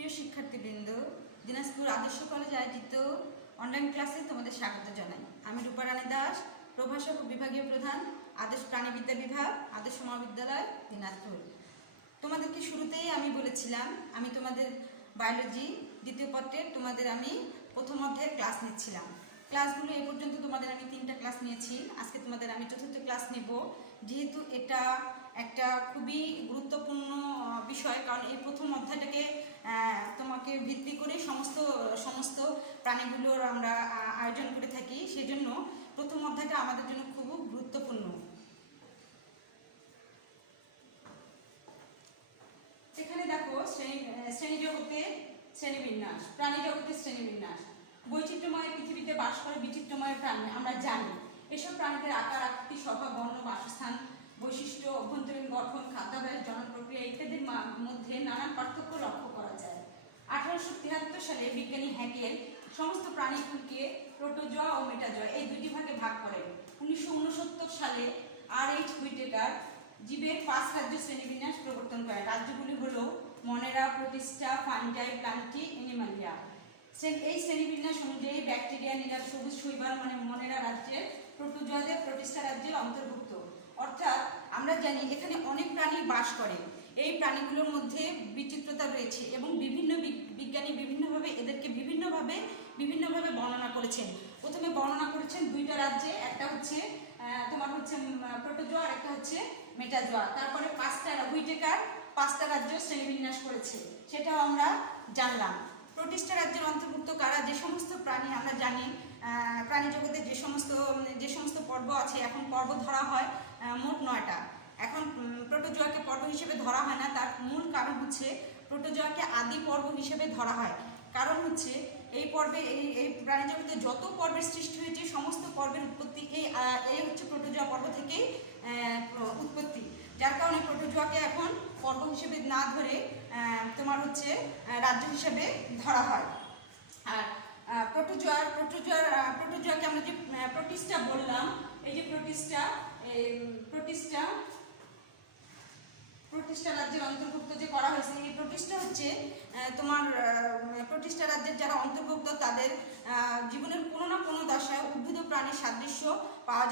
প্রিয় শিক্ষার্থীবৃন্দ, দিনাজপুর আদর্শ কলেজ আয়োজিত অনলাইন ক্লাসে তোমাদের স্বাগত জানাই। আমি রূপা রানী দাস, প্রভাষক বিভাগীয় প্রধান, আদর্শ প্রাণীবিদ্যা বিভাগ, আদর্শ মহাবিদ্যালয় দিনাজপুর। তোমাদেরকে শুরুতেই আমি বলেছিলাম আমি তোমাদের বায়োলজি দ্বিতীয় পত্রের আমি প্রথম অধ্যায়ের ক্লাস নিচ্ছিলাম। ক্লাসগুলো এ পর্যন্ত তোমাদের আমি 3টা ক্লাস নিয়েছি। আজকে তোমাদের আমি 4র্থ ক্লাস নেব। যেহেতু এটা একটা খুবই গুরুত্বপূর্ণ বিষয়, কারণ এই প্রথম অধ্যায়টাকে তোমাকে ভিত্তি করে সমস্ত প্রাণীগুলোর আমরা আয়োজন করে থাকি। সেজন্য প্রথম অধ্যায়টা আমাদের জন্য খুব গুরুত্বপূর্ণ। এখানে দেখো শ্রেণী জগতের শ্রেণীবিন্যাস, প্রাণী জগতের শ্রেণীবিন্যাস। বৈচিত্র্যময় পৃথিবীতে বাস করে বিচিত্রময় প্রাণী আমরা জানি। এসব প্রাণীদের আকার, আকৃতি, স্বভাব, বর্ণ, বাসস্থান, বৈশিষ্ট্য, অভ্যন্তরীণ গঠন, খাদ্যাভ্যাস, জনন প্রক্রিয়া ইত্যাদির মধ্যে নানান পার্থক্য লক্ষ্য করা যায়। 1873 সালে বিজ্ঞানী হ্যাকেল সমস্ত প্রাণীগুলিকে প্রোটোজোয়া ও মেটাজোয়া এই দুটি ভাগে ভাগ করেন। 1969 সালে R.H. হুইটেকার জীবের 5 রাজ্য শ্রেণীবিন্যাস প্রবর্তন করেন। রাজ্যগুলি হলো মনেরা, প্রোটিস্টা, ফাঞ্জাই, প্লান্টি, অ্যানিমালিয়া। এই শ্রেণীবিন্যাস অনুযায়ী ব্যাকটেরিয়া, নীলাভ, সবুজ শৈবাল মানে মনেরা রাজ্যের, প্রোটোজোয়াদের প্রোটিস্টা রাজ্যের অন্তর্ভুক্ত। অর্থাৎ আমরা জানি এখানে অনেক প্রাণী বাস করে। এই প্রাণীগুলোর মধ্যে বিচিত্রতা রয়েছে এবং বিভিন্ন বিজ্ঞানী বিভিন্নভাবে এদেরকে বিভিন্নভাবে বর্ণনা করেছেন। প্রথমে বর্ণনা করেছেন 2টা রাজ্যে, একটা হচ্ছে প্রোটোজোয়া আর একটা হচ্ছে মেটাজোয়া। তারপরে হুইটেকার 5টা রাজ্য শ্রেণীবিন্যাস করেছে, সেটাও আমরা জানলাম। প্রোটিস্টা রাজ্যের অন্তর্ভুক্ত কারা? যে সমস্ত প্রাণী আমরা জানি প্রাণী জগতে যে সমস্ত পর্ব আছে, এখন পর্ব ধরা হয় মোট 9টা। এখন প্রোটোজোয়াকে পর্ব হিসেবে ধরা হয় না। তার মূল কারণ হচ্ছে প্রোটোজোয়াকে আদি পর্ব হিসেবে ধরা হয়। কারণ হচ্ছে এই পর্বে এই প্রাণী জগতে যত পর্বের সৃষ্টি হয়েছে সমস্ত পর্বের উৎপত্তি এই হচ্ছে প্রোটোজোয়া পর্ব থেকেই উৎপত্তি। যার কারণে প্রোটোজোয়াকে এখন পর্ব হিসেবে না ধরে রাজ্য হিসেবে ধরা হয়। আর প্রোটোজোয়াকে আমরা যে প্রোটিস্টা বললাম, এই যে প্রোটিস্টা রাজ্যের অন্তর্ভুক্ত যে করা হয়েছে, এই প্রোটিস্টা হচ্ছে প্রোটিস্টা রাজ্যের যারা অন্তর্ভুক্ত তাদের জীবনের কোনো না কোনো দশায় উদ্ভিদ প্রাণীর সাদৃশ্য পাওয়া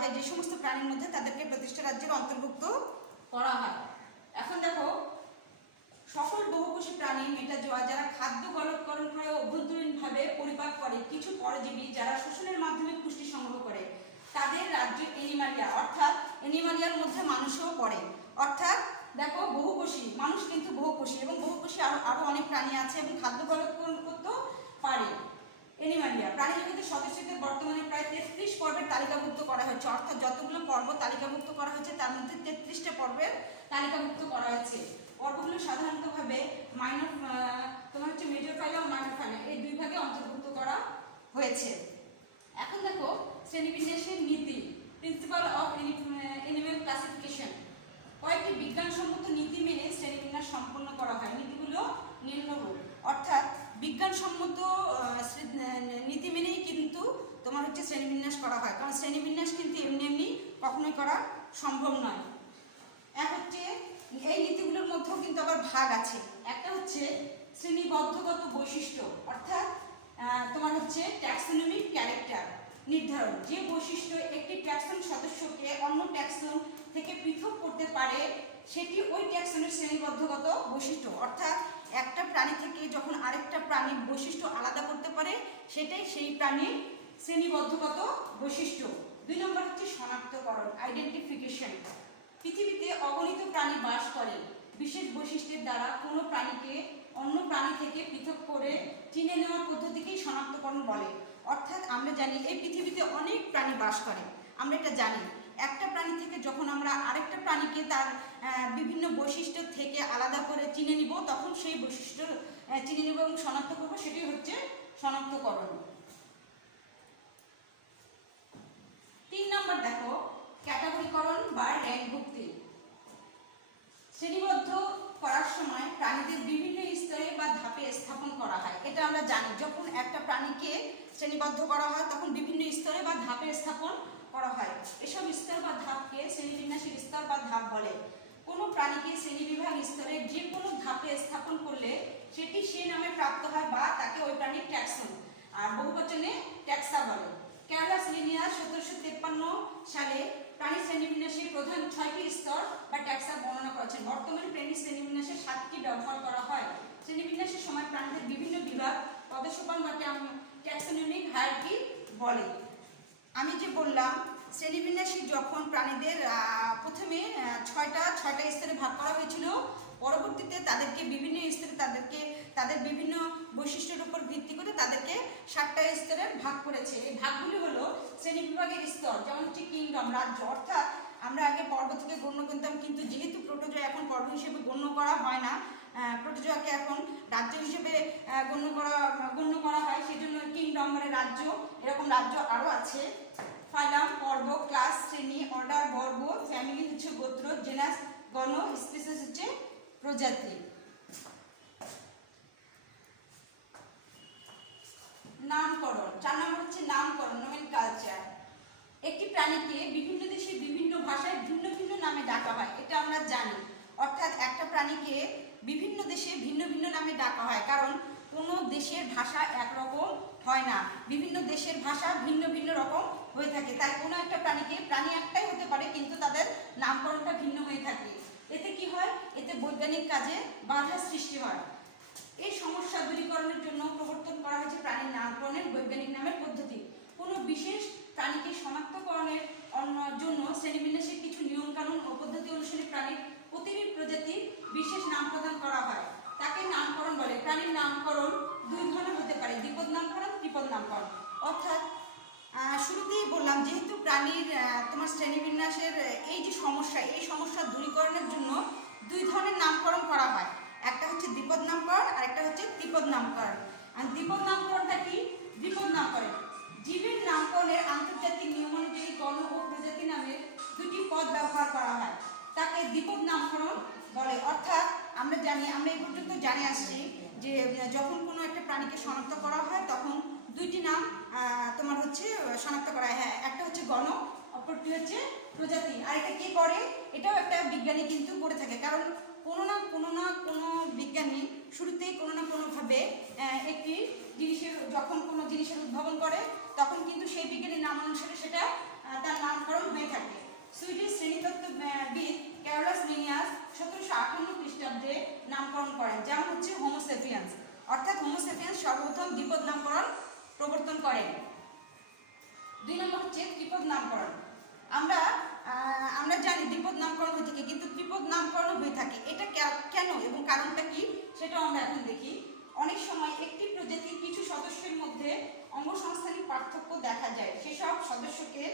যায়। যে সমস্ত প্রাণীর মধ্যে তাদেরকে প্রোটিস্টা রাজ্যের অন্তর্ভুক্ত করা হয়। এখন দেখো, সকল বহুকোষী প্রাণী মেটাজোয়া যারা খাদ্য গলৎকরণ করে অভ্যন্তরীণভাবে পরিপাক করে, কিছু পরজীবী যারা শোষণের মাধ্যমে পুষ্টি সংগ্রহ করে, তাদের রাজ্য অ্যানিমালিয়া। অর্থাৎ অ্যানিমালিয়ার মধ্যে মানুষও পড়ে। অর্থাৎ দেখো, বহুকোষী মানুষ কিন্তু বহুকোষী, এবং বহুকোষী আরো অনেক প্রাণী আছে এবং খাদ্য গলৎকরণ করতেও পারে। অ্যানিমালিয়া প্রাণী জগতের সদস্যদের বর্তমানে প্রায় 33 পর্বের তালিকাভুক্ত করা হয়েছে। অর্থাৎ যতগুলো পর্ব তালিকাভুক্ত করা হয়েছে তার মধ্যে 33টা পর্বের তালিকাভুক্ত করা হয়েছে। পর্বগুলো সাধারণতভাবে মেজর ফাইলা ও মাইনর ফাইলা এই 2 ভাগে অন্তর্ভুক্ত করা হয়েছে। এখন দেখো শ্রেণীবিন্যাসের নীতি, প্রিন্সিপাল অফ অ্যানিমাল ক্লাসিফিকেশন। কয়েকটি বিজ্ঞানসম্মত নীতি মেনে শ্রেণীবিন্যাস সম্পন্ন করা হয়। নীতিগুলো নিম্নরূপ। অর্থাৎ বিজ্ঞানসম্মত নীতি মেনেই কিন্তু শ্রেণীবিন্যাস করা হয়, কারণ শ্রেণীবিন্যাস কিন্তু এমনি কখনোই করা সম্ভব নয়। এক হচ্ছে এই নীতিগুলোর মধ্যেও কিন্তু আবার ভাগ আছে। একটা হচ্ছে শ্রেণীবদ্ধগত বৈশিষ্ট্য, অর্থাৎ ট্যাক্সোনমিক ক্যারেক্টার নির্ধারণ। যে বৈশিষ্ট্য একটি ট্যাক্সন সদস্যকে অন্য ট্যাক্সন থেকে পৃথক করতে পারে সেটি ওই ট্যাক্সনের শ্রেণীবদ্ধগত বৈশিষ্ট্য। অর্থাৎ একটা প্রাণী থেকে যখন আরেকটা প্রাণীর বৈশিষ্ট্য আলাদা করতে পারে সেটাই সেই প্রাণীর শ্রেণীবদ্ধগত বৈশিষ্ট্য। 2 নম্বর হচ্ছে শনাক্তকরণ, আইডেন্টিফিকেশন। পৃথিবীতে অগণিত প্রাণী বাস করে। বিশেষ বৈশিষ্ট্যের দ্বারা কোনো প্রাণীকে অন্য প্রাণী থেকে পৃথক করে চিনে নেওয়ার পদ্ধতিকেই শনাক্তকরণ বলে। অর্থাৎ আমরা জানি এই পৃথিবীতে অনেক প্রাণী বাস করে, আমরা এটা জানি। একটা প্রাণী থেকে যখন আমরা আরেকটা প্রাণীকে তার বিভিন্ন বৈশিষ্ট্য থেকে আলাদা করে চিনে নিব, তখন সেই বৈশিষ্ট্য চিনে নেব এবং শনাক্ত করব, সেটাই হচ্ছে শনাক্তকরণ। 3 নম্বর দেখো, ক্যাটাগরিকরণ বা র্যাঙ্কভুক্তি। শ্রেণীবদ্ধ করার সময় প্রাণীদের বিভিন্ন স্তরে বা ধাপে স্থাপন করা হয়। এটা আমরা জানি, যখন একটা প্রাণীকে শ্রেণীবদ্ধ করা হয় তখন বিভিন্ন স্তরে বা ধাপে স্থাপন করা হয়। এসব স্তর বা ধাপকে শ্রেণীবিন্যাসের স্তর বা ধাপ বলে। কোনো প্রাণীকে শ্রেণীবিভাগ স্তরে যে কোনো ধাপে স্থাপন করলে সেটি সে নামে প্রাপ্ত হয় বা তাকে ওই প্রাণীর ট্যাক্সন, আর বহুবচনে ট্যাক্সা বলে। ক্যারলাস লিনিয়াস 1753 সালে প্রাণী শ্রেণীবিন্যাসের প্রধান 6টি স্তর বা ট্যাক্সা বর্ণনা করেছেন। বর্তমানে প্রাণী শ্রেণীবিন্যাসে 7টি ব্যবহার করা হয়। শ্রেণীবিন্যাসের সময় প্রাণীদের বিভিন্ন বিভাগ পদসোপান বা ট্যাক্সোনমিক হায়ারার্কি বলে। আমি যে বললাম শ্রেণীবিন্যাসে যখন প্রাণীদের প্রথমে ছয়টা স্তরে ভাগ করা হয়েছিল, পরবর্তীতে তাদেরকে বিভিন্ন স্তরে তাদের বিভিন্ন বৈশিষ্ট্যের উপর ভিত্তি করে তাদেরকে 7টা স্তরে ভাগ করেছে। এই ভাগগুলি হলো শ্রেণীবিভাগের স্তর, যেমন হচ্ছে কিংডম, রাজ্য। অর্থাৎ আমরা আগে পর্ব থেকে গণ্য করতাম, কিন্তু যেহেতু প্রোটোজোয়া এখন পর্ব হিসেবে গণ্য করা হয় না, প্রোটোজোয়াকে এখন রাজ্য হিসেবে গণ্য করা হয়, সেই জন্য কিংডম মানে রাজ্য। এরকম রাজ্য আরও আছে। ফাইলাম পর্ব, ক্লাস শ্রেণী, অর্ডার বর্গ, ফ্যামিলি হচ্ছে গোত্র, জেনাস গণ, স্পিসিস হচ্ছে প্রজাতি। নামকরণ, 4 নম্বর হচ্ছে নামকরণ, নমেনকালচার। একটি প্রাণীকে বিভিন্ন দেশে বিভিন্ন ভাষায় ভিন্ন ভিন্ন নামে ডাকা হয়, এটা আমরা জানি। অর্থাৎ একটা প্রাণীকে বিভিন্ন দেশে ভিন্ন ভিন্ন নামে ডাকা হয়, কারণ কোনো দেশের ভাষা একরকম হয় না, বিভিন্ন দেশের ভাষা ভিন্ন ভিন্ন রকম হয়ে থাকে। তাই কোনো একটা প্রাণী একটাই হতে পারে, কিন্তু তাদের নামকরণটা ভিন্ন হয়ে থাকে। এতে কি হয়? এতে বৈজ্ঞানিক কাজে বাধা সৃষ্টি হয়। এই সমস্যা দূরীকরণের জন্য প্রবর্তন করা হয়েছে প্রাণীর নামকরণের বৈজ্ঞানিক নামের পদ্ধতি। কোনো বিশেষ প্রাণীকে শনাক্তকরণের জন্য শ্রেণীবিন্যাসের কিছু নিয়মকানুন ও পদ্ধতি অনুসারে প্রাণীর প্রতিটি প্রজাতির বিশেষ নাম প্রদান করা হয়, তাকে নামকরণ বলে। প্রাণীর নামকরণ 2 ধরনের হতে পারে, দ্বিপদ নামকরণ, ত্রিপদ নামকরণ। অর্থাৎ শুরুতেই বললাম, যেহেতু প্রাণীর তোমার শ্রেণীবিন্যাসের এই যে সমস্যা, এই সমস্যা দূরীকরণের জন্য 2 ধরনের নামকরণ করা হয়। একটা হচ্ছে দ্বিপদ নামকরণ আর একটা হচ্ছে ত্রিপদ নামকরণ। আর দ্বিপদ নামকরণটা কি? দ্বিপদ নামকরণ জীবের নামকরণের আন্তর্জাতিক নিয়ম অনুযায়ী গণ ও প্রজাতি নামের 2টি পদ ব্যবহার করা হয়, তাকে দ্বিপদ নামকরণ বলে। অর্থাৎ আমরা এই পর্যন্ত জানে আসছি যে যখন কোনো একটা প্রাণীকে শনাক্ত করা হয় তখন 2টি নাম তোমার হচ্ছে শনাক্ত করা হয়। হ্যাঁ, একটা হচ্ছে গণ, অপরটি হচ্ছে প্রজাতি। আর এটা কে করে? এটাও একটা বিজ্ঞানী কিন্তু করে থাকে, কারণ কোনো না কোনো বিজ্ঞানী শুরুতেই কোনো না কোনোভাবে একটি জিনিসের, যখন কোনো জিনিসের উদ্ভাবন করে তখন কিন্তু সেই বিজ্ঞানীর নাম অনুসারে সেটা তার নামকরণ হয়ে থাকে। সুইডিশ শ্রেণীতত্ত্ববিদ ক্যারলাস লিনিয়াস 1758 খ্রিস্টাব্দে নামকরণ করেন, যেমন হচ্ছে হোমোসেপিয়ান্স। অর্থাৎ হোমোসেপিয়ান্স সর্বপ্রথম দ্বিপদ নামকরণ প্রবর্তন করেন। 2 নম্বর হচ্ছে ত্রিপদ নামকরণ। আমরা জানি দ্বিপদ নামকরণ হয়ে থাকে, কিন্তু ত্রিপদ নামকরণ হয়ে থাকে। এটা কেন এবং কারণটা কি সেটাও আমরা এখন দেখি। অনেক সময় একটি প্রজাতির কিছু সদস্যের মধ্যে অঙ্গসংস্থানিক পার্থক্য দেখা যায়, সেসব সদস্যকে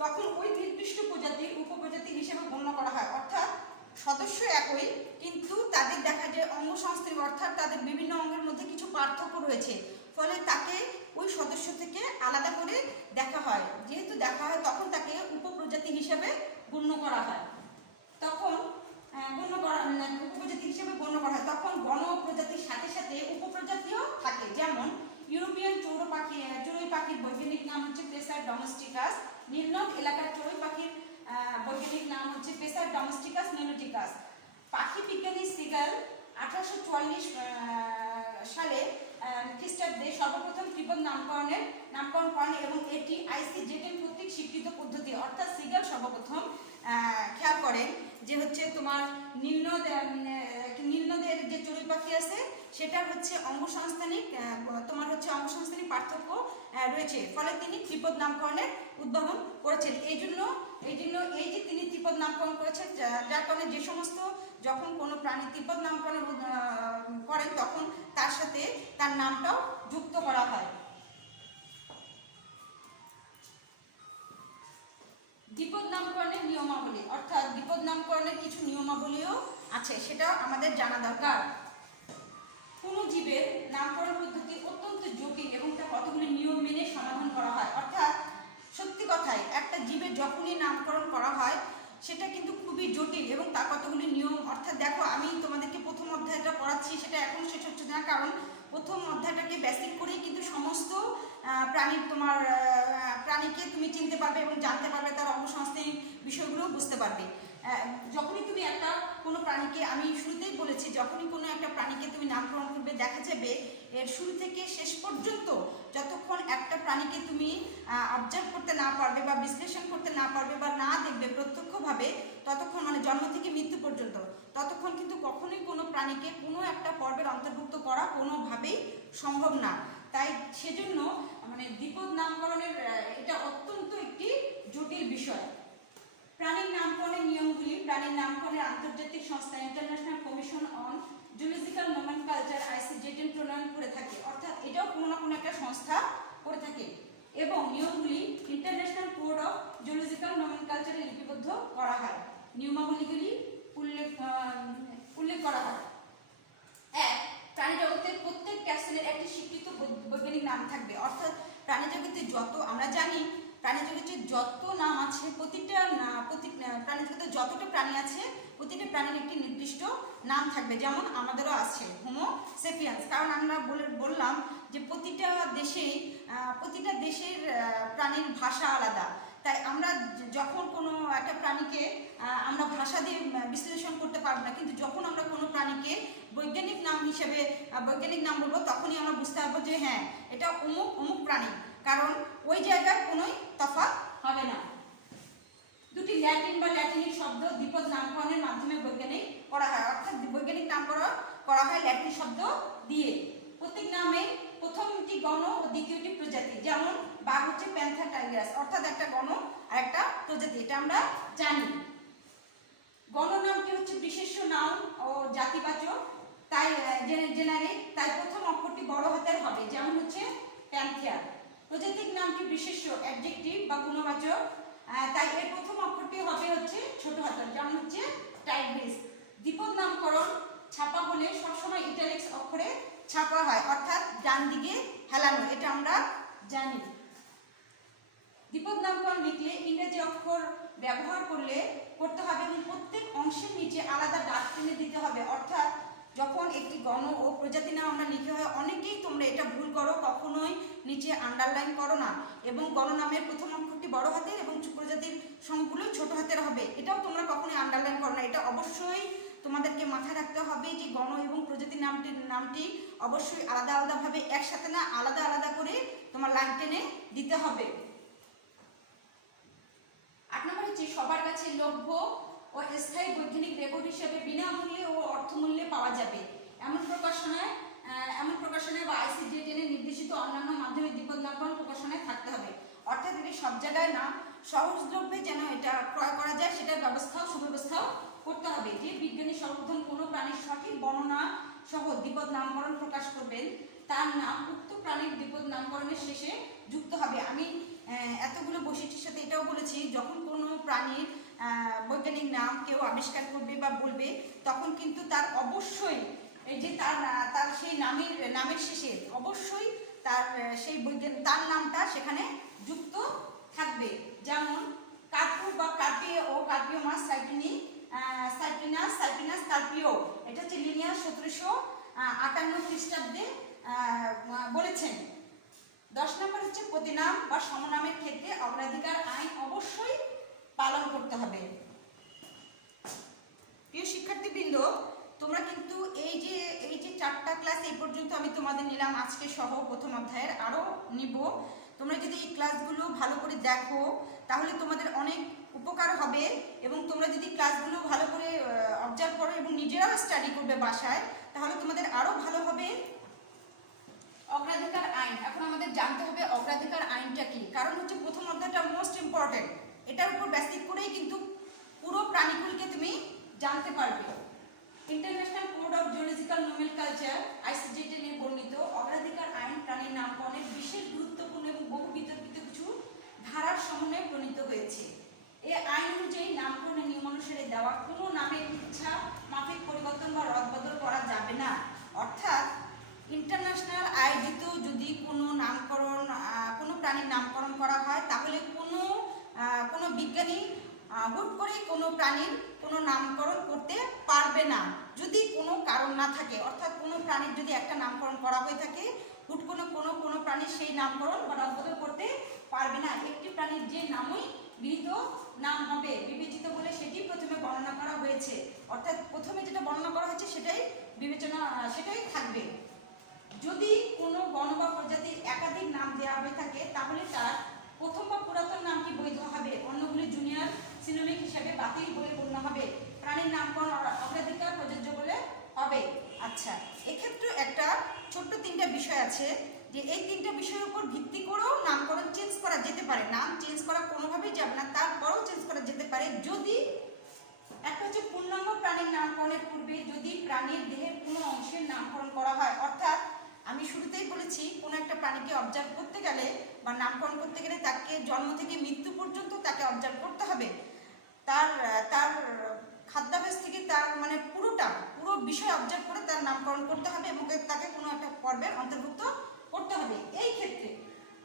তখন ওই নির্দিষ্ট প্রজাতির উপপ্রজাতি হিসেবে গণ্য করা হয়। অর্থাৎ সদস্য একই, কিন্তু তাদের দেখা যায় অঙ্গসংস্থানিক, অর্থাৎ তাদের বিভিন্ন অঙ্গের মধ্যে কিছু পার্থক্য রয়েছে, ফলে তাকে ওই সদস্য থেকে আলাদা করে দেখা হয়। যেহেতু দেখা হয় তখন তাকে উপপ্রজাতি হিসেবে গণ্য করা হয়। তখন উপপ্রজাতি হিসেবে গণ্য করা হয়। তখন গণ প্রজাতির সাথে সাথে উপপ্রজাতিও থাকে। যেমন ইউরোপিয়ান চড়ুই পাখির বৈজ্ঞানিক নাম হচ্ছে পেসার ডোমেস্টিকাস। নীলনদ এলাকার চড়ুই পাখির বৈজ্ঞানিক নাম হচ্ছে পেসার ডোমেস্টিকাস নিলোটিকাস। পাখি বিজ্ঞানী সিগাল 1844 সালে খ্রিস্টাব্দে সর্বপ্রথম ত্রিপদ নামকরণ করেন এবং এটি ICZN কর্তৃক স্বীকৃত পদ্ধতি। অর্থাৎ সিগাল সর্বপ্রথম খেয়াল করেন যে হচ্ছে তোমার নীলনদের যে চড়ুই পাখি আছে সেটা হচ্ছে অঙ্গসংস্থানিক পার্থক্য রয়েছে, ফলে তিনি ত্রিপদ নামকরণের উদ্ভাবন করেছেন। এই জন্য এই যে তিনি ত্রিপদ নামকরণ করেছেন, যার কারণে যে সমস্ত যখন কোনো প্রাণী ত্রিপদ নামকরণ করেন তখন তার সাথে তার নামটাও যুক্ত করা হয়। দ্বিপদ নামকরণের নিয়মাবলী, অর্থাৎ দ্বিপদ নামকরণের কিছু নিয়মাবলীও আছে, সেটা আমাদের জানা দরকার। কোনো জীবের নামকরণ পদ্ধতি অত্যন্ত জটিল এবং তা কতগুলি নিয়ম মেনে সমাধান করা হয়। অর্থাৎ সত্যি কথাই একটা জীবের যখনই নামকরণ করা হয় সেটা কিন্তু খুবই জটিল এবং তার কতগুলি নিয়ম। অর্থাৎ দেখো, আমি তোমাদেরকে প্রথম অধ্যায়টা পড়াচ্ছি, সেটা এখন শেষ হচ্ছে না, কারণ প্রথম অধ্যায়টাকে বেসিক করেই কিন্তু সমস্ত প্রাণীকে তুমি চিনতে পারবে এবং জানতে পারবে, তার অঙ্গসংস্থানিক বিষয়গুলো বুঝতে পারবে। যখনই তুমি একটা কোনো প্রাণীকে, আমি শুরুতেই বলেছি, যখনই কোনো একটা প্রাণীকে তুমি নামকরণ করবে, দেখা যাবে এর শুরু থেকে শেষ পর্যন্ত যতক্ষণ একটা প্রাণীকে তুমি অবজার্ভ করতে না পারবে বা বিশ্লেষণ করতে না পারবে বা না দেখবে প্রত্যক্ষভাবে, ততক্ষণ মানে জন্ম থেকে মৃত্যু পর্যন্ত, ততক্ষণ কিন্তু কখনোই কোনো প্রাণীকে কোনো একটা পর্বের অন্তর্ভুক্ত করা কোনোভাবেই সম্ভব না। তাই সেজন্য মানে দ্বিপদ নামকরণের এটা অত্যন্ত একটি জটিল বিষয়। প্রাণীর নামকরণের নিয়মগুলি প্রাণীর নামকরণের আন্তর্জাতিক সংস্থা international commission on zoological nomenclature ICZ প্রণয়ন করে থাকে, অর্থাৎ এটাও কোনো না কোনো একটা সংস্থা করে থাকে, এবং নিয়মগুলি ইন্টারন্যাশনাল কোড অফ জুলজিক্যাল নোমেনক্লেচারে লিপিবদ্ধ করা হয়। নিয়মাবলীগুলি উল্লেখ করা হয়। এক, প্রাণী জগতের প্রত্যেক ক্যাপসুলের একটি স্বীকৃত বৈজ্ঞানিক নাম থাকবে, অর্থাৎ প্রাণী জগতে যত আমরা জানি প্রাণী জগতে যত নাম আছে, প্রাণী জগতে যতটা প্রাণী আছে প্রতিটা প্রাণীর একটি নির্দিষ্ট নাম থাকবে। যেমন আমাদেরও আছে হোমো সেপিয়েন্স, কারণ আমরা বললাম যে প্রতিটা দেশের প্রাণীর ভাষা আলাদা। তাই আমরা যখন কোনো একটা প্রাণীকে আমরা ভাষা দিয়ে বিশ্লেষণ করতে পারবো না, কিন্তু যখন আমরা কোনো প্রাণীকে বৈজ্ঞানিক নাম বলবো, তখনই আমরা বুঝতে পারবো যে হ্যাঁ এটা অমুক প্রাণী, কারণ ওই জায়গায় কোনোই তফাৎ হবে না। দুটি ল্যাটিন বা ল্যাটিনিক শব্দ দ্বিপদ নামকরণের মাধ্যমে বৈজ্ঞানিক করা হয়, অর্থাৎ বৈজ্ঞানিক নামকরণ করা হয় ল্যাটিন শব্দ দিয়ে। প্রত্যেক নামে প্রথমটি গণ ও দ্বিতীয়টি প্রজাতি, যেমন বাঘ হচ্ছে প্যান্থার টাইগারাস, অর্থাৎ একটা গণ আর একটা প্রজাতি, এটা আমরা জানি। গণ নামটি হচ্ছে বিশেষ্য নাউন ও জাতিবাচক, তাই জেনারিক, তাই প্রথম অক্ষরটি বড় হাতের হবে, যেমন হচ্ছে প্যান্থিয়ার। প্রজাতিক নামটি বিশেষ্য অ্যাডজেক্টিভ বা গুণবাচক, তাই এর প্রথম অক্ষরটি হবে হচ্ছে ছোট হাতের, যেমন হচ্ছে টাইগ্রিস। দ্বিপদ নামকরণ ছাপা হলে সবসময় ইটালিক্স অক্ষরে ছাপা হয়, অর্থাৎ ডান দিকে হেলানো, এটা আমরা জানি। দ্বিপদ নামকরণ লিখলে ইংরেজি অক্ষর ব্যবহার করতে হবে এবং প্রত্যেক অংশের নিচে আলাদা দাগ টেনে দিতে হবে, অর্থাৎ যখন একটি গণ ও প্রজাতি নাম আমরা লিখে হয়, অনেকেই তোমরা এটা ভুল করো, কখনোই নিচে আন্ডারলাইন করো না, এবং গণনামের প্রথম অক্ষরটি বড় হাতের এবং প্রজাতির সবগুলো ছোট হাতের হবে, এটাও তোমরা কখনোই আন্ডারলাইন করো না। এটা অবশ্যই তোমাদেরকে মাথায় রাখতে হবে যে গণ এবং প্রজাতি নামটি অবশ্যই আলাদা আলাদাভাবে, একসাথে না, আলাদা আলাদা করে তোমার লাইন টেনে দিতে হবে। 8 নম্বর হচ্ছে সবার কাছে লভ্য ও স্থায়ী বৈজ্ঞানিক রেকর্ড হিসেবে বিনামূল্যে ও অর্থমূল্যে পাওয়া যাবে এমন প্রকাশনায় বা আইসিজেড নির্দেশিত অন্যান্য মাধ্যমে দ্বিপদ নামকরণ প্রকাশনায় থাকতে হবে, অর্থাৎ এটি সব জায়গায় না, সহজলভ্যে যেন এটা ক্রয় করা যায় সেটার সুব্যবস্থাও করতে হবে। যে বিজ্ঞানী সর্বপ্রথম কোনো প্রাণীর সঠিক বর্ণনা সহ দ্বিপদ নামকরণ প্রকাশ করবেন, তার নাম উক্ত প্রাণীর দ্বিপদ নামকরণের শেষে যুক্ত হবে। আমি এতগুলো বৈশিষ্ট্যের সাথে এটাও বলেছি, যখন কোনো প্রাণীর বৈজ্ঞানিক নাম কেউ আবিষ্কার করবে বা বলবে, তখন কিন্তু তার অবশ্যই এই যে তার সেই নামের শেষে অবশ্যই তার নামটা সেখানে যুক্ত থাকবে। যেমন কার্পু বা কার্পিও মাছ সাইপ্রিনাস কার্পিও, এটা হচ্ছে লিনিয়াস 1758 খ্রিস্টাব্দে বলেছেন। 10 নম্বর হচ্ছে প্রতিনাম বা সমনামের ক্ষেত্রে অগ্রাধিকার আইন অবশ্যই পালন করতে হবে। প্রিয় শিক্ষার্থীবৃন্দ, তোমরা কিন্তু এই যে 4টা ক্লাস এই পর্যন্ত আমি তোমাদের নিলাম আজকে সহ, প্রথম অধ্যায়ের আরও নিব। তোমরা যদি এই ক্লাসগুলো ভালো করে দেখো তাহলে তোমাদের অনেক উপকার হবে, এবং তোমরা যদি ক্লাসগুলো ভালো করে অবজার্ভ করো এবং নিজেরাও স্টাডি করবে বাসায়, তাহলে তোমাদের আরও ভালো হবে। অগ্রাধিকার আইন, এখন আমাদের জানতে হবে অগ্রাধিকার আইনটা কি, কারণ হচ্ছে প্রথম অধ্যায়টা মোস্ট ইম্পর্টেন্ট, এটার উপর বেসিক করেই কিন্তু পুরো প্রাণীগুলিকে তুমি জানতে পারবে। International code of zoological nomenclature ICZ এ বর্ণিত অগ্রাধিকার আইন প্রাণীর নামকরণের বিশেষ গুরুত্বপূর্ণ এবং বহু বিতর্কিত কিছু ধারার সমন্বয়ে প্রণীত হয়েছে। এই আইন অনুযায়ী নামকরণের নিয়ম অনুসারে দেওয়া কোনো নামের ইচ্ছা মাফিক পরিবর্তন বা রদবদল করা যাবে না, অর্থাৎ ইন্টারন্যাশনাল আয়োজিত যদি কোনো প্রাণীর নামকরণ করা হয়, তাহলে কোনো বিজ্ঞানী হুট করে কোনো প্রাণীর কোনো নামকরণ করতে পারবে না যদি কোনো কারণ না থাকে, অর্থাৎ কোনো প্রাণীর যদি একটা নামকরণ করা হয়ে থাকে, হুট কোনো প্রাণীর সেই নামকরণ বা রদবদল করতে পারবে না। একটি প্রাণীর যে নামই গৃহীত নাম হবে, বিবেচিত বলে সেটি প্রথমে বর্ণনা করা হয়েছে। অর্থাৎ প্রথমে যেটা বর্ণনা করা হয়েছে সেটাই থাকবে। যদি কোনো বর্ণ বা প্রজাতির একাধিক নাম দেওয়া হয়ে থাকে তাহলে তার প্রথম বা পুরাতন নামটি বৈধ হবে, অন্যগুলি জুনিয়র সিনোনিম হিসেবে বাতিল বলে গণ্য হবে। প্রাণীর নামকরণ অগ্রাধিকার প্রযোজ্য বলে হবে। আচ্ছা, এক্ষেত্রে একটা ছোট্ট 3টা বিষয় আছে, যে এই 3টা বিষয়ের উপর ভিত্তি করেও নামকরণ চেঞ্জ করা যেতে পারে। নাম চেঞ্জ করা কোনোভাবেই যাবে না, তারপরেও চেঞ্জ করা যেতে পারে যদি একটা হচ্ছে পূর্ণাঙ্গ প্রাণীর নামকরণের পূর্বে যদি প্রাণীর দেহের কোনো অংশের নামকরণ করা হয়। অর্থাৎ আমি শুরুতেই বলেছি, কোনো একটা প্রাণীকে অবজার্ভ করতে গেলে বা নামকরণ করতে গেলে তাকে জন্ম থেকে মৃত্যু পর্যন্ত তাকে অবজার্ভ করতে হবে। তার খাদ্যাভ্যাস থেকে তার মানে পুরো বিষয় অবজার্ভ করে তার নামকরণ করতে হবে এবং তাকে কোনো একটা পর্বের অন্তর্ভুক্ত করতে হবে। এই ক্ষেত্রে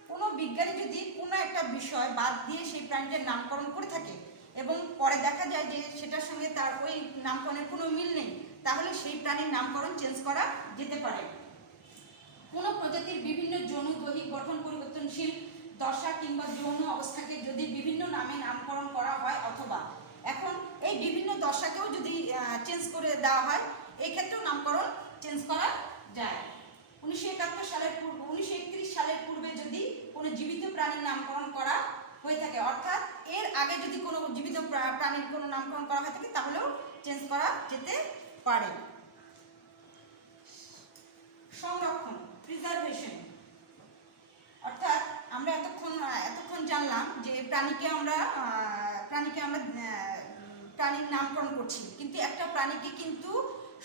কোনো বিজ্ঞানী যদি কোনো একটা বিষয় বাদ দিয়ে সেই প্রাণীটার নামকরণ করে থাকে এবং পরে দেখা যায় যে সেটার সঙ্গে তার ওই নামকরণের কোনো মিল নেই, তাহলে সেই প্রাণীর নামকরণ চেঞ্জ করা যেতে পারে। কোনো প্রজাতির বিভিন্ন যৌন দৈহিক গঠন পরিবর্তনশীল দশা কিংবা যৌন অবস্থাকে যদি বিভিন্ন নামে নামকরণ করা হয়, অথবা এখন এই বিভিন্ন দশাকেও যদি চেঞ্জ করে দেওয়া হয়, এই ক্ষেত্রেও নামকরণ চেঞ্জ করা যায়। 1931 সালের পূর্বে যদি কোনো জীবিত প্রাণীর নামকরণ করা হয়ে থাকে, অর্থাৎ এর আগে যদি কোনো জীবিত প্রাণীর কোনো নামকরণ করা হয়ে থাকে তাহলেও চেঞ্জ করা যেতে পারে। সংরক্ষণ, প্রিজার্ভেশন, অর্থাৎ আমরা এতক্ষণ জানলাম যে প্রাণীকে আমরা প্রাণীর নামকরণ করছি, কিন্তু একটা প্রাণীকে কিন্তু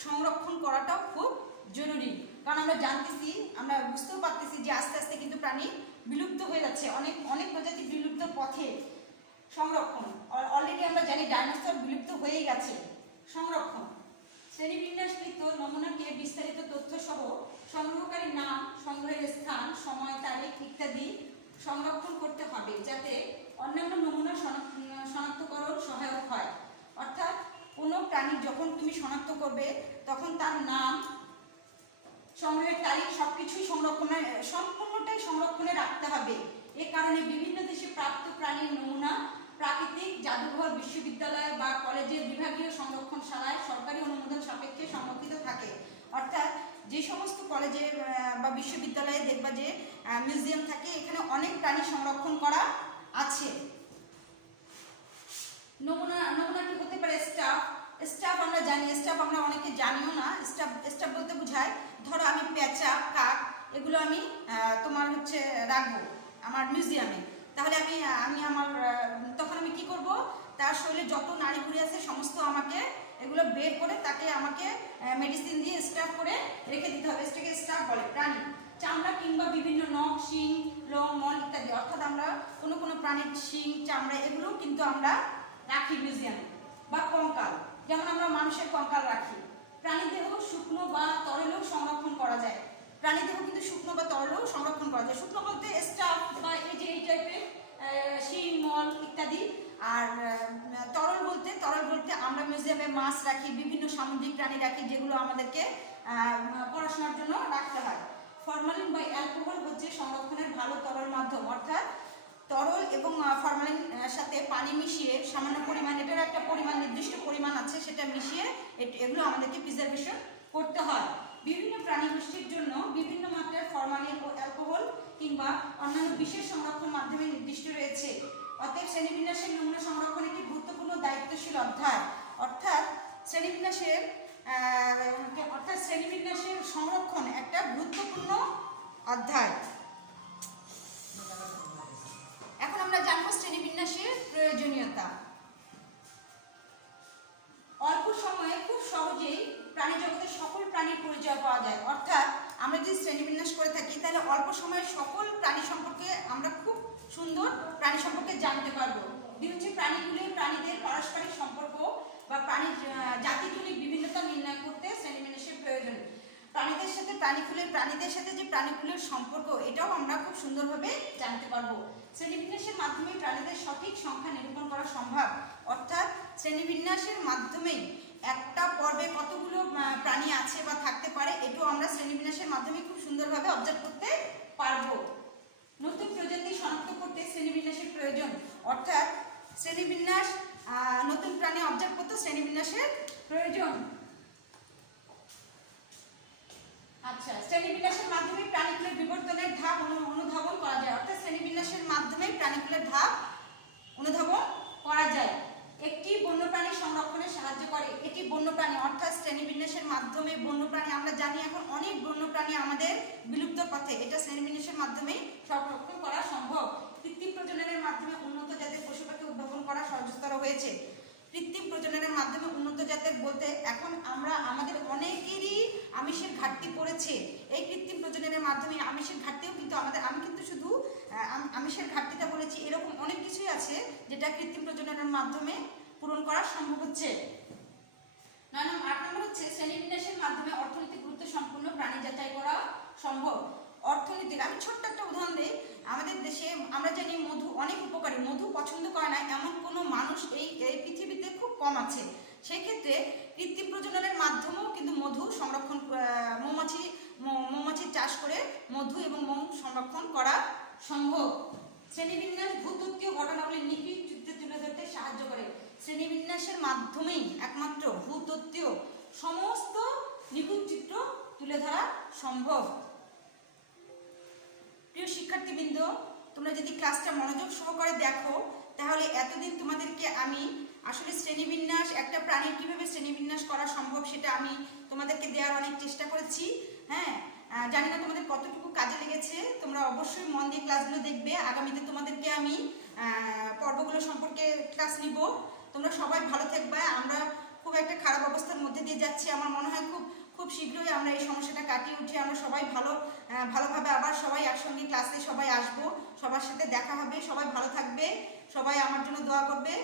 সংরক্ষণ করাটাও খুব জরুরি। কারণ আমরা বুঝতেও পারতেছি যে আস্তে আস্তে কিন্তু প্রাণী বিলুপ্ত হয়ে যাচ্ছে, অনেক প্রজাতি বিলুপ্ত পথে। সংরক্ষণ, অলরেডি আমরা জানি ডাইনোসর বিলুপ্ত হয়েই গেছে। সংরক্ষণ, শ্রেণীবিন্যাসকৃত নমুনাকে বিস্তারিত তথ্য সহ সংগ্রহকারীর নাম, সংগ্রহের স্থান, সময়, তারিখ ইত্যাদি সংরক্ষণ করতে হবে, যাতে অন্যান্য নমুনা শনাক্তকরণ সহায়ক হয়। অর্থাৎ কোনো প্রাণী যখন তুমি শনাক্ত করবে তখন তার নাম, সংগ্রহের তারিখ সবকিছুই সম্পূর্ণটাই সংরক্ষণে রাখতে হবে। এ কারণে বিভিন্ন দেশে প্রাপ্ত প্রাণীর নমুনা প্রাকৃতিক জাদুঘর, বিশ্ববিদ্যালয় বা কলেজের বিভাগীয় সংরক্ষণশালায় সরকারি অনুমোদন সাপেক্ষে সংরক্ষিত থাকে। অর্থাৎ যে সমস্ত কলেজে বা বিশ্ববিদ্যালয়ে দেখবা যে মিউজিয়াম থাকে, এখানে অনেক প্রাণী সংরক্ষণ করা আছে। নমুনাটি হতে পারে স্টাফ আমরা জানি, স্টাফ আমরা অনেকে জানিও না। স্টাফ বলতে বোঝায়, ধরো আমি পেঁচা, কাক এগুলো আমি তোমার হচ্ছে রাখবো আমার মিউজিয়ামে, তাহলে তখন আমি কি করব, তার শরীরে যত নাড়িভুঁড়ি আছে সমস্ত আমাকে এগুলো বের করে তাকে আমাকে মেডিসিন দিয়ে স্টাফ করে রেখে দিতে হবে। এটাকে স্টাফ বলে। প্রাণী, চামড়া কিংবা বিভিন্ন নখ, শিং, লোম, মল ইত্যাদি, অর্থাৎ আমরা কোনো প্রাণীর শিং, চামড়া এগুলো কিন্তু আমরা রাখি মিউজিয়ামে। বা কঙ্কাল, যেমন আমরা মানুষের কঙ্কাল রাখি। প্রাণীদেহ শুকনো বা তরলেও সংরক্ষণ করা যায়। প্রাণীদেহ কিন্তু শুকনো বা তরলেও সংরক্ষণ করা যায়। শুকনো বলতে স্টাফ বা এই টাইপের শিং, মল ইত্যাদি। আর তরল বলতে আমরা মিউজিয়ামে মাছ রাখি, বিভিন্ন সামুদ্রিক প্রাণী রাখি, যেগুলো আমাদেরকে পড়াশোনার জন্য রাখতে হয়। ফরমালিন বা অ্যালকোহল হচ্ছে সংরক্ষণের ভালো তরল মাধ্যম। অর্থাৎ তরল এবং ফরমালিন সাথে পানি মিশিয়ে সামান্য পরিমাণ, এটার একটা নির্দিষ্ট পরিমাণ আছে, সেটা মিশিয়ে এগুলো আমাদেরকে প্রিজার্ভেশন করতে হয়। বিভিন্ন প্রাণী গোষ্ঠীর জন্য বিভিন্ন মাত্রার ফরমালিন ও অ্যালকোহল কিংবা অন্যান্য বিশেষ সংরক্ষণ মাধ্যমে নির্দিষ্ট রয়েছে। অতএব শ্রেণীবিন্যাসের নমুনা সংরক্ষণ একটি গুরুত্বপূর্ণ দায়িত্বশীল অধ্যায়। অর্থাৎ শ্রেণীবিন্যাসের সংরক্ষণ একটা গুরুত্বপূর্ণ অধ্যায়। এখন আমরা জানবো শ্রেণীবিন্যাসের প্রয়োজনীয়তা। অল্প সময়ে খুব সহজেই প্রাণী জগতের সকল প্রাণীর পরিচয় পাওয়া যায়। অর্থাৎ আমরা যদি শ্রেণীবিন্যাস করে থাকি তাহলে অল্প সময়ে সকল প্রাণী সম্পর্কে আমরা খুব সুন্দর প্রাণী সম্পর্কে জানতে পারবো। প্রাণীদের পারস্পরিক সম্পর্ক বা প্রাণীর জাতিজনিক বিভিন্নতা নির্ণয় করতে শ্রেণীবিন্যাসের প্রয়োজন। প্রাণীদের সাথে যে প্রাণীগুলোর সম্পর্ক, এটাও আমরা খুব সুন্দরভাবে জানতে পারবো। শ্রেণীবিন্যাসের মাধ্যমে প্রাণীদের সঠিক সংখ্যা নিরূপণ করা সম্ভব। অর্থাৎ শ্রেণীবিন্যাসের মাধ্যমেই একটা পর্বে কতগুলো প্রাণী আছে বা থাকতে পারে, এটাও আমরা শ্রেণীবিন্যাসের মাধ্যমে খুব সুন্দরভাবে অবজার্ভ করতে পারবো। নতুন প্রজাতি শনাক্ত করতে শ্রেণীবিন্যাসের প্রয়োজন। অর্থাৎ শ্রেণীবিন্যাস, নতুন প্রাণী অবজার্ভ করতে শ্রেণীবিন্যাসের প্রয়োজন। আচ্ছা, শ্রেণীবিন্যাসের মাধ্যমে প্রাণীকুলের বিবর্তনের ধাপ অনুধাবন করা যায়, অর্থাৎ শ্রেণীবিন্যাসের মাধ্যমে প্রাণীকুলের ধাপ অনুধাবন করা যায়। একটি বন্যপ্রাণী সংরক্ষণে সাহায্য করে। এটি বন্যপ্রাণী অর্থাৎ শ্রেণীবিন্যাসের মাধ্যমে বন্যপ্রাণী, আমরা জানি এখন অনেক বন্যপ্রাণী আমাদের বিলুপ্ত পথে, এটা শ্রেণীবিন্যাসের মাধ্যমেই সংরক্ষণ করা সম্ভব। কৃত্রিম প্রজননের মাধ্যমে উন্নত জাতের পশু পাখি উদ্ভাবন করা সহজতর হয়েছে। কৃত্রিম প্রজননের মাধ্যমে উন্নত জাতের বলতে এখন আমরা আমাদের অনেকেরই আমিষের ঘাটতি পড়েছে। এই কৃত্রিম প্রজননের মাধ্যমে আমিষের ঘাটতিও কিন্তু আমাদের, আমি কিন্তু শুধু আমিষের ঘাটতিটা বলেছি, এরকম অনেক কিছুই আছে যেটা কৃত্রিম প্রজননের মাধ্যমে পূরণ করা সম্ভব হচ্ছে। 8 নম্বর হচ্ছে শ্রেণীবিন্যাসের মাধ্যমে অর্থনৈতিক গুরুত্ব সম্পন্ন প্রাণী যাচাই করা সম্ভব। অর্থনীতির আমি ছোট্ট একটা উদাহরণ দিই। আমাদের দেশে আমরা জানি মধু অনেক উপকারী, মধু পছন্দ করে না এমন কোনো মানুষ এই পৃথিবীতে খুব কম আছে। সেই ক্ষেত্রে কৃত্রিম প্রজননের মাধ্যমেও কিন্তু মধু সংরক্ষণ, মৌমাছি চাষ করে মধু এবং মৌ সংরক্ষণ করা সম্ভব। শ্রেণীবিন্যাস ভূতত্ত্বীয় ঘটনাগুলি নিবিড় চিত্রে তুলে ধরতে সাহায্য করে। শ্রেণীবিন্যাসের মাধ্যমেই একমাত্র ভূতত্ত্বীয় সমস্ত নিখুঁত চিত্র তুলে ধরা সম্ভব। প্রিয় শিক্ষার্থীবৃন্দ, তোমরা যদি ক্লাসটা মনোযোগ সহকারে দেখো তাহলে এতদিন তোমাদেরকে আমি আসলে শ্রেণীবিন্যাস, একটা প্রাণীর কিভাবে শ্রেণীবিন্যাস করা সম্ভব সেটা আমি তোমাদেরকে দেওয়ার অনেক চেষ্টা করেছি। হ্যাঁ, জানি না তোমাদের কতটুকু কাজে লেগেছে। তোমরা অবশ্যই মন দিয়ে ক্লাসগুলো দেখবে। আগামীতে তোমাদেরকে আমি পর্বগুলো সম্পর্কে ক্লাস নিব। তোমরা সবাই ভালো থাকবে। আমরা খুব একটা খারাপ অবস্থার মধ্যে দিয়ে যাচ্ছি। আমার মনে হয় খুব শীঘ্রই আমরা এই সমস্যাটা কাটিয়ে উঠে আমরা সবাই ভালোভাবে আবার সবাই একসঙ্গে ক্লাসে সবাই আসবো, সবার সাথে দেখা হবে। সবাই ভালো থাকবে, সবাই আমার জন্য দোয়া করবে।